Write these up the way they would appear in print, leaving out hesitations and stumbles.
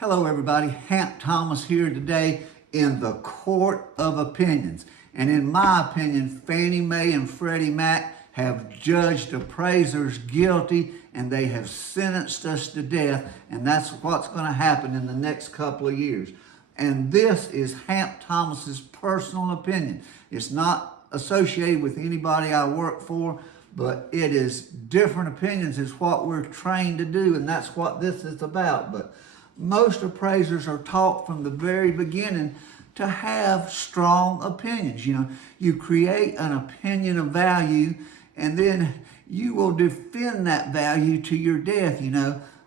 Hello everybody, Hamp Thomas here today in the Court of Opinions. And in my opinion, Fannie Mae and Freddie Mac have judged appraisers guilty and they have sentenced us to death, and that's what's going to happen in the next couple of years. And this is Hamp Thomas's personal opinion. It's not associated with anybody I work for, but it is different opinions is what we're trained to do, and that's what this is about. But most appraisers are taught from the very beginning to have strong opinions. You create an opinion of value, and then you will defend that value to your death.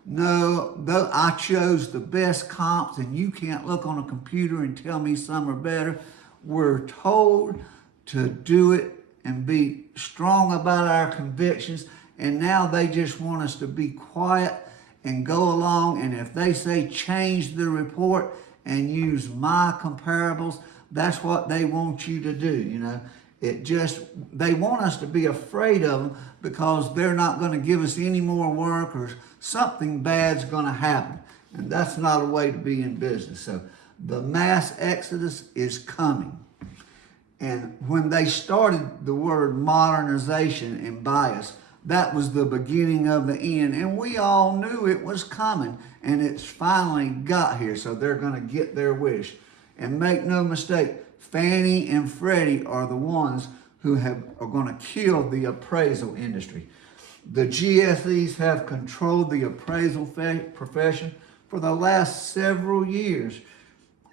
No, though I chose the best comps and you can't look on a computer and tell me some are better. We're told to do it and be strong about our convictions, and now they just want us to be quiet and go along, and if they say change the report and use my comparables, that's what they want you to do. They want us to be afraid of them because they're not going to give us any more work or something bad's going to happen. And that's not a way to be in business. So the mass exodus is coming. And when they started the word modernization and bias, that was the beginning of the end. And we all knew it was coming, and it's finally got here. So they're going to get their wish. And make no mistake, Fannie and Freddie are the ones who are going to kill the appraisal industry. The GSEs have controlled the appraisal profession for the last several years,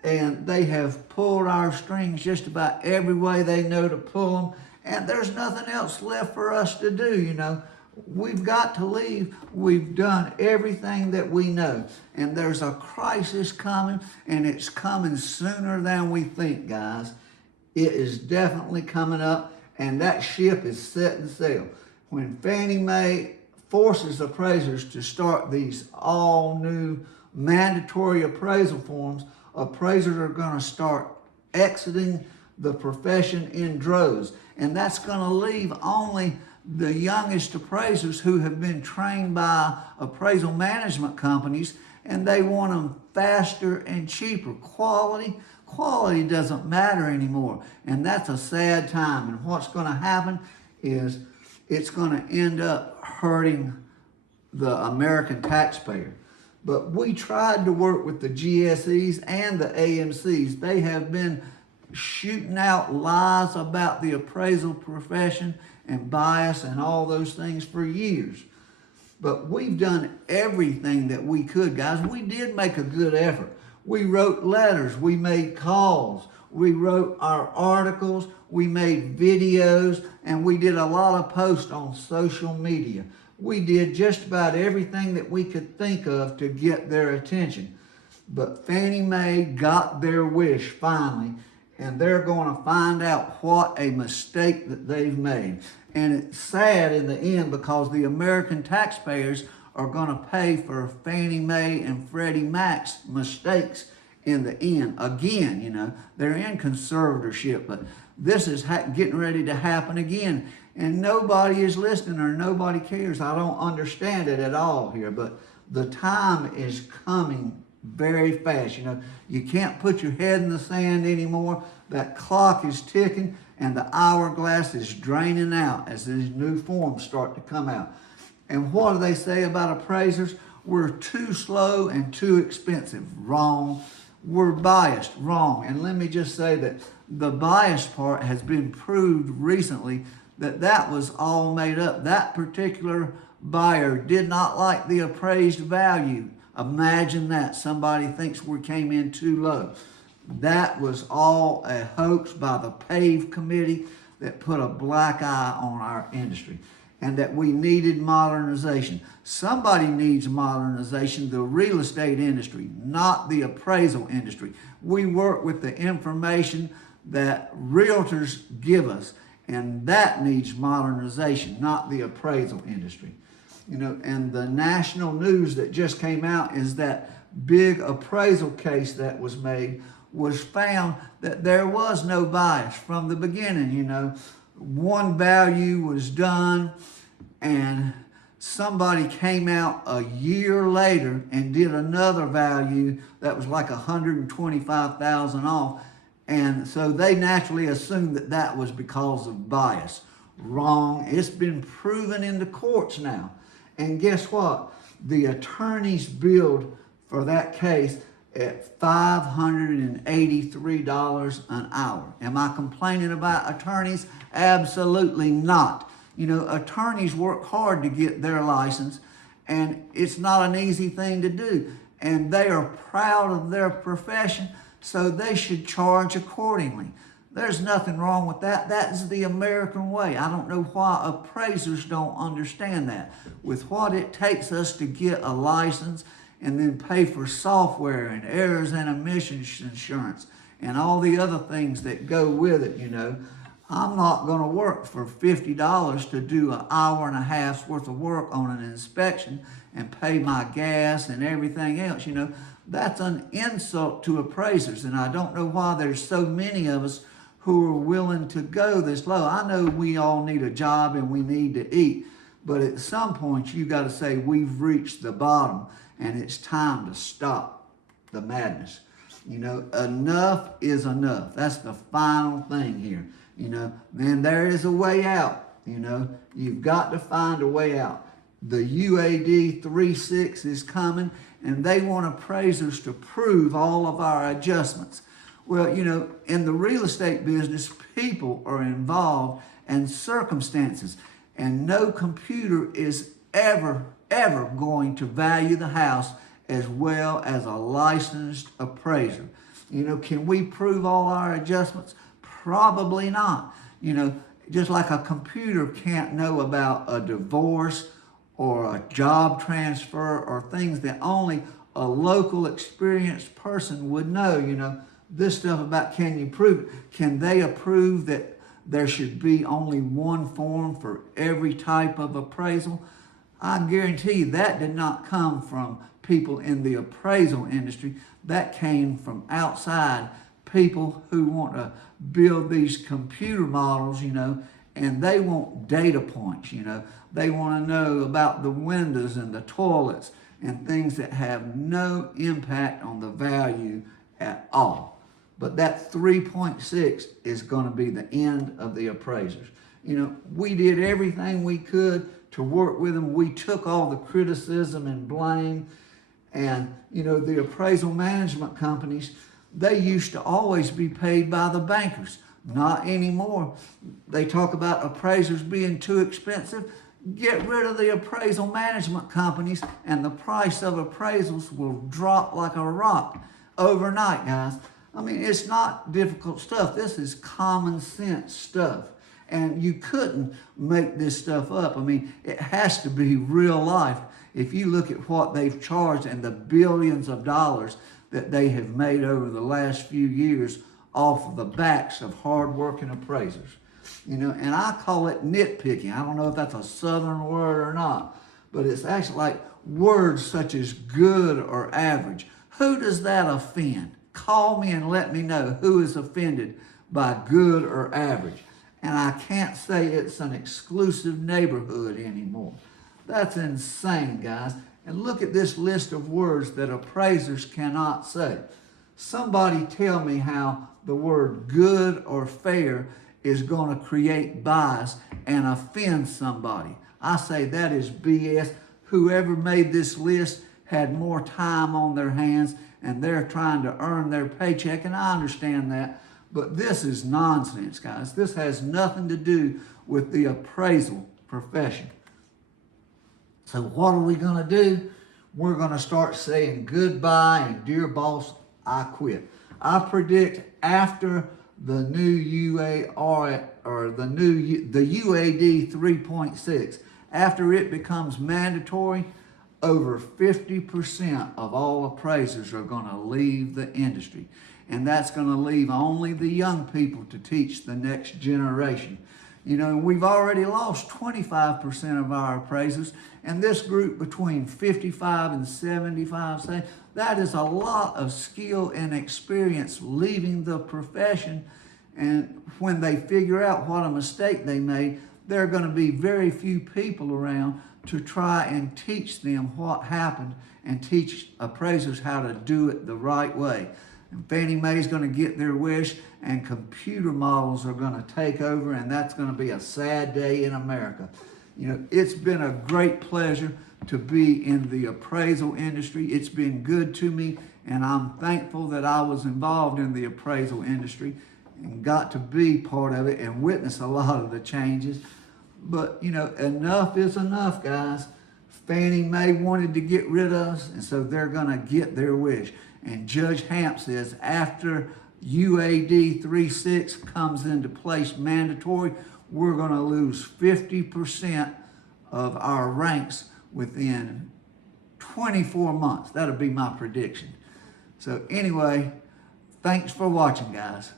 and they have pulled our strings just about every way they know to pull them, and there's nothing else left for us to do. We've got to leave. We've done everything that we know, and there's a crisis coming, and it's coming sooner than we think, guys. It is definitely coming up, and that ship is setting sail. When Fannie Mae forces appraisers to start these all-new mandatory appraisal forms, appraisers are going to start exiting the profession in droves, and that's going to leave only the youngest appraisers who have been trained by appraisal management companies, and they want them faster and cheaper. Quality doesn't matter anymore, and that's a sad time. And what's going to happen is it's going to end up hurting the American taxpayer. But we tried to work with the GSEs and the AMCs. They have been shooting out lies about the appraisal profession and bias and all those things for years. But we've done everything that we could, guys. We did make a good effort. We wrote letters, we made calls, we wrote our articles, we made videos, and we did a lot of posts on social media. We did just about everything that we could think of to get their attention. But Fannie Mae got their wish finally, and they're going to find out what a mistake that they've made. And it's sad in the end because the American taxpayers are going to pay for Fannie Mae and Freddie Mac's mistakes in the end. Again, they're in conservatorship, but this is getting ready to happen again. And nobody is listening or nobody cares. I don't understand it at all here, but the time is coming very fast. You can't put your head in the sand anymore. That clock is ticking and the hourglass is draining out as these new forms start to come out. And what do they say about appraisers? We're too slow and too expensive. Wrong. We're biased. Wrong. And let me just say that the bias part has been proved recently that was all made up. That particular buyer did not like the appraised value. Imagine that. Somebody thinks we came in too low. That was all a hoax by the PAVE committee that put a black eye on our industry, and that we needed modernization. Somebody needs modernization, the real estate industry, not the appraisal industry. We work with the information that realtors give us, and that needs modernization, not the appraisal industry. And the national news that just came out is that big appraisal case that was made was found that there was no bias from the beginning. One value was done, and somebody came out a year later and did another value that was like 125,000 off. And so they naturally assumed that that was because of bias. Wrong. It's been proven in the courts now. And guess what? The attorneys billed for that case at $583 an hour. Am I complaining about attorneys? Absolutely not. You know, attorneys work hard to get their license, and it's not an easy thing to do. And they are proud of their profession, so they should charge accordingly. There's nothing wrong with that. That's the American way. I don't know why appraisers don't understand that. With what it takes us to get a license and then pay for software and errors and omissions insurance and all the other things that go with it, you know, I'm not going to work for $50 to do an hour and a half's worth of work on an inspection and pay my gas and everything else, you know. That's an insult to appraisers, and I don't know why there's so many of us who are willing to go this low. I know we all need a job and we need to eat, but at some point you got to say we've reached the bottom and it's time to stop the madness. You know, enough is enough. That's the final thing here. You know, then there is a way out. You know, you've got to find a way out. The UAD 3.6 is coming, and they want appraisers to prove all of our adjustments. Well, you know, in the real estate business, people are involved and circumstances, and no computer is ever going to value the house as well as a licensed appraiser. You know, can we prove all our adjustments? Probably not. You know, just like a computer can't know about a divorce or a job transfer or things that only a local experienced person would know, you know, this stuff about can you prove it? Can they approve that there should be only one form for every type of appraisal? I guarantee you that did not come from people in the appraisal industry. That came from outside people who want to build these computer models, you know, and they want data points, you know. They want to know about the windows and the toilets and things that have no impact on the value at all. But that 3.6 is going to be the end of the appraisers. You know, we did everything we could to work with them. We took all the criticism and blame. And, you know, the appraisal management companies, they used to always be paid by the bankers. Not anymore. They talk about appraisers being too expensive. Get rid of the appraisal management companies and the price of appraisals will drop like a rock overnight, guys. I mean, it's not difficult stuff. This is common sense stuff. And you couldn't make this stuff up. I mean, it has to be real life. If you look at what they've charged and the billions of dollars that they have made over the last few years off of the backs of hardworking appraisers. You know, and I call it nitpicking. I don't know if that's a southern word or not, but it's actually like words such as good or average. Who does that offend? Call me and let me know who is offended by good or average. And I can't say it's an exclusive neighborhood anymore. That's insane, guys. And look at this list of words that appraisers cannot say. Somebody tell me how the word good or fair is going to create bias and offend somebody. I say that is BS. Whoever made this list had more time on their hands and they're trying to earn their paycheck, and I understand that. But this is nonsense, guys. This has nothing to do with the appraisal profession. So what are we going to do? We're going to start saying goodbye and dear boss, I quit. I predict after the new UAR or the UAD 3.6, after it becomes mandatory, over 50% of all appraisers are going to leave the industry. And that's going to leave only the young people to teach the next generation. You know, we've already lost 25% of our appraisers, and this group between 55 and 75, say, that is a lot of skill and experience leaving the profession. And when they figure out what a mistake they made, there are going to be very few people around to try and teach them what happened and teach appraisers how to do it the right way. And Fannie Mae's going to get their wish, and computer models are going to take over, and that's going to be a sad day in America. You know, it's been a great pleasure to be in the appraisal industry. It's been good to me, and I'm thankful that I was involved in the appraisal industry and got to be part of it and witness a lot of the changes. But, you know, enough is enough, guys. Fannie Mae wanted to get rid of us, and so they're going to get their wish. And Judge Hamp says after UAD 3.6 comes into place mandatory, we're going to lose 50% of our ranks within 24 months. That'll be my prediction. So anyway, thanks for watching, guys.